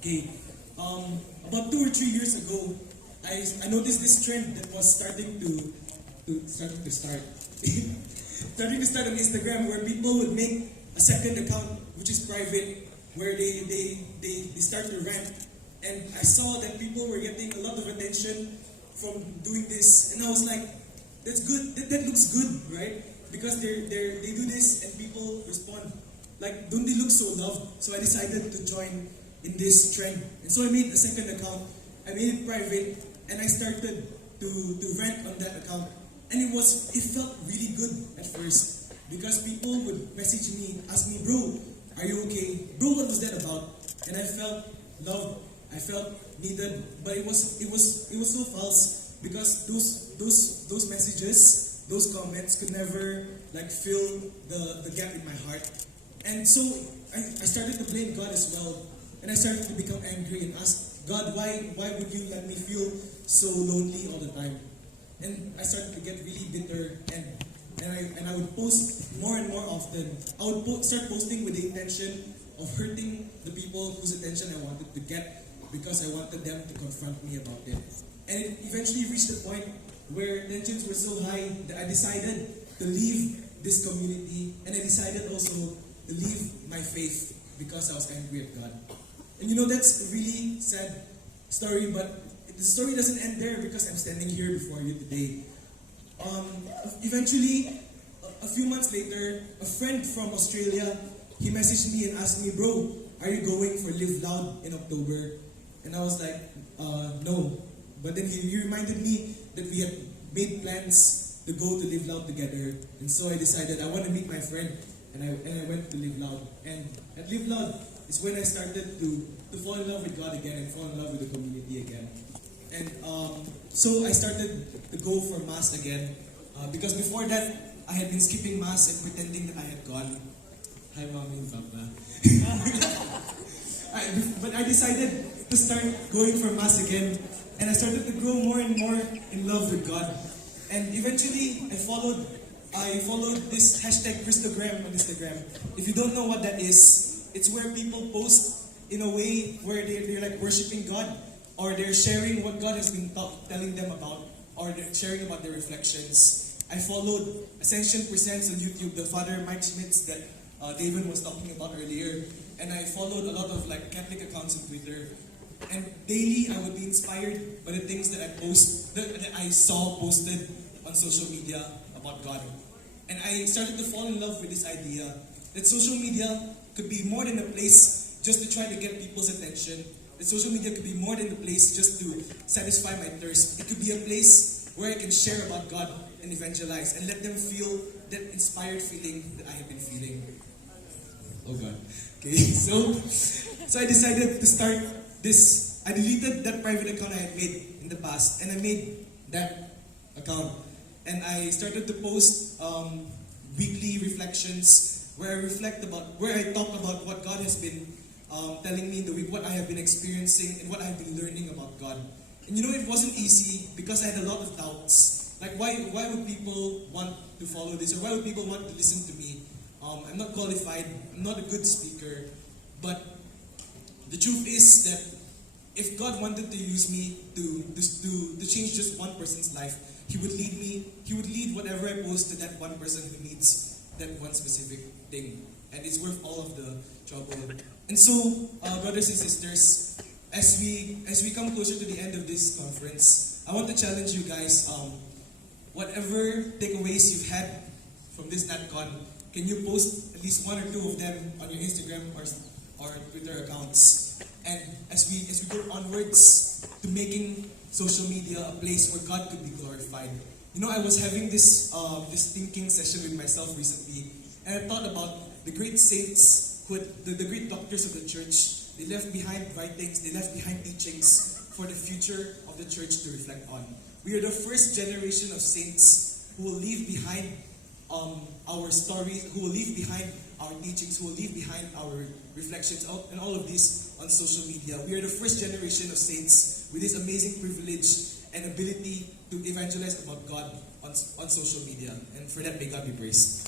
Okay, about 2 or 3 years ago, I noticed this trend that was starting to start starting to start on Instagram, where people would make a second account which is private, where they start to rant, and I saw that people were getting a lot of attention from doing this, and I was like, that's good, that looks good, right? Because they do this and people respond. Like, don't they look so loved? So I decided to join in this trend. And so I made a second account. I made it private, and I started to rant on that account. And it felt really good at first, because people would message me, ask me, bro, are you okay? Bro, what was that about? And I felt loved. I felt needed. But it was so false, because those messages, those comments could never fill the gap in my heart. And so I started to blame God as well. And I started to become angry and ask God, why would you let me feel so lonely all the time? And I started to get really bitter, and I would post more and more often. I would start posting with the intention of hurting the people whose attention I wanted to get, because I wanted them to confront me about it. And it eventually reached a point where tensions were so high that I decided to leave this community, and I decided also to leave my faith because I was angry at God. And that's a really sad story, but the story doesn't end there, because I'm standing here before you today. Eventually, a few months later, a friend from Australia, he messaged me and asked me, bro, are you going for Live Loud in October? And I was like, no. But then he reminded me that we had made plans to go to Live Loud together. And so I decided I want to meet my friend, and I went to Live Loud. And at Live Loud is when I started to fall in love with God again and fall in love with the community again. And so I started to go for Mass again, because before that, I had been skipping Mass and pretending that I had gone. Hi, Mommy and Papa. But I decided to start going for Mass again, and I started to grow more and more in love with God. And eventually, I followed this hashtag Christogram on Instagram. If you don't know what that is, it's where people post in a way where they're like worshiping God, or they're sharing what God has been telling them about, or they're sharing about their reflections. I followed Ascension Presents on YouTube, the Father Mike Schmitz that David was talking about earlier, and I followed a lot of Catholic accounts on Twitter. And daily, I would be inspired by the things that I saw posted on social media about God. And I started to fall in love with this idea that social media could be more than a place just to try to get people's attention. That social media could be more than a place just to satisfy my thirst. It could be a place where I can share about God and evangelize and let them feel that inspired feeling that I have been feeling. Oh God. Okay, so I decided to start this. I deleted that private account I had made in the past, and I made that account. And I started to post weekly reflections where I talk about what God has been telling me in the week, what I have been experiencing, and what I have been learning about God. And it wasn't easy, because I had a lot of doubts. Like, why would people want to follow this, or why would people want to listen to me? I'm not qualified, I'm not a good speaker, but the truth is that if God wanted to use me to change just one person's life, He would lead whatever I post to that one person who needs that one specific thing. And it's worth all of the trouble. And so, brothers and sisters, as we come closer to the end of this conference, I want to challenge you guys, whatever takeaways you've had from this NatCon, can you post at least one or two of them on your Instagram or Twitter accounts? And as we go onwards to making social media a place where God could be glorified. I was having this thinking session with myself recently, and I thought about the great saints, the great doctors of the church. They left behind writings, they left behind teachings for the future of the church to reflect on. We are the first generation of saints who will leave behind our stories, who will leave behind our teachings, who will leave behind our reflections, and all of this on social media. We are the first generation of saints with this amazing privilege and ability to evangelize about God on social media. And for that, may God be praised.